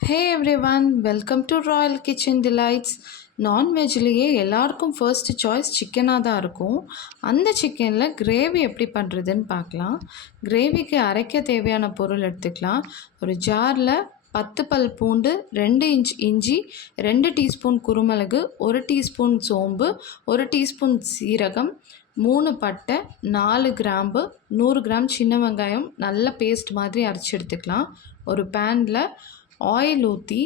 Hey everyone, welcome to Royal Kitchen Delights. நான்வெஜ்லேயே எல்லாருக்கும் first choice சிக்கனாக தான் இருக்கும். அந்த சிக்கனில் கிரேவி எப்படி பண்ணுறதுன்னு பார்க்கலாம். கிரேவிக்கு அரைக்க தேவையான பொருள் எடுத்துக்கலாம். ஒரு ஜாரில் 10 பல் பூண்டு, 2 இன்ச் இஞ்சி, 2 டீஸ்பூன் குருமிளகு, 1 டீஸ்பூன் சோம்பு, 1 டீஸ்பூன் சீரகம், 3 பட்டை, 4 கிராம்பு, 100 கிராம் சின்ன வெங்காயம் நல்ல பேஸ்ட் மாதிரி அரைச்சி எடுத்துக்கலாம். ஒரு பேனில் ஆயில் ஊற்றி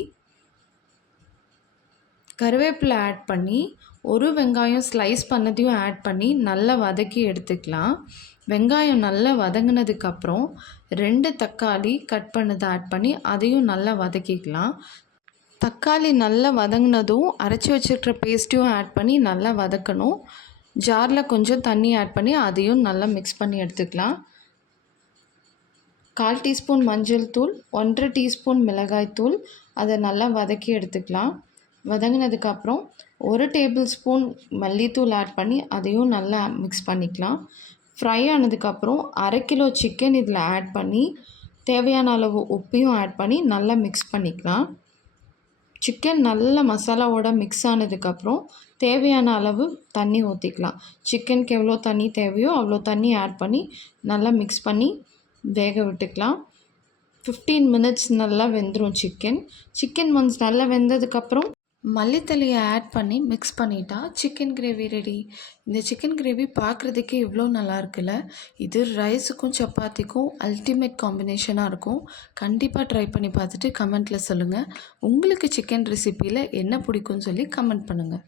கருவேப்பிலை ஆட் பண்ணி ஒரு வெங்காயம் ஸ்லைஸ் பண்ணதையும் ஆட் பண்ணி நல்லா வதக்கி எடுத்துக்கலாம். வெங்காயம் நல்லா வதங்கினதுக்கப்புறம் 2 தக்காளி கட் பண்ணதை ஆட் பண்ணி அதையும் நல்லா வதக்கிக்கலாம். தக்காளி நல்லா வதங்கினதும் அரைச்சி வச்சுருக்கிற பேஸ்ட்டையும் ஆட் பண்ணி நல்லா வதக்கணும். ஜாரில் கொஞ்சம் தண்ணி ஆட் பண்ணி அதையும் நல்லா மிக்ஸ் பண்ணி எடுத்துக்கலாம். 1/4 டீஸ்பூன் மஞ்சள் தூள், 1 டீஸ்பூன் மிளகாய் தூள், அதை நல்லா வதக்கி எடுத்துக்கலாம். வதங்கினதுக்கப்புறம் 1 டேபிள் ஸ்பூன் மல்லித்தூள் ஆட் பண்ணி அதையும் நல்லா மிக்ஸ் பண்ணிக்கலாம். ஃப்ரை ஆனதுக்கப்புறம் 1/2 கிலோ சிக்கன் இதில் ஆட் பண்ணி தேவையான அளவு உப்பையும் ஆட் பண்ணி நல்லா மிக்ஸ் பண்ணிக்கலாம். சிக்கன் நல்ல மசாலாவோட மிக்ஸ் ஆனதுக்கப்புறம் தேவையான அளவு தண்ணி ஊற்றிக்கலாம். சிக்கனுக்கு எவ்வளோ தண்ணி தேவையோ அவ்வளோ தண்ணி ஆட் பண்ணி நல்லா மிக்ஸ் பண்ணி வேக விட்டுக்கலாம். 15 மினிட்ஸ் நல்லா வெந்துடும் சிக்கன் ஒன்ஸ் நல்லா வெந்ததுக்கப்புறம் மல்லித்தலையை ஆட் பண்ணி மிக்ஸ் பண்ணிட்டா சிக்கன் கிரேவி ரெடி. இந்த சிக்கன் கிரேவி பார்க்குறதுக்கே இவ்வளோ நல்லா இருக்குல்ல. இது ரைஸுக்கும் சப்பாத்திக்கும் அல்டிமேட் காம்பினேஷனாக இருக்கும். கண்டிப்பாக ட்ரை பண்ணி பார்த்துட்டு கமெண்ட்டில் சொல்லுங்கள். உங்களுக்கு சிக்கன் ரெசிப்பியில் என்ன பிடிக்கும்னு சொல்லி கமெண்ட் பண்ணுங்கள்.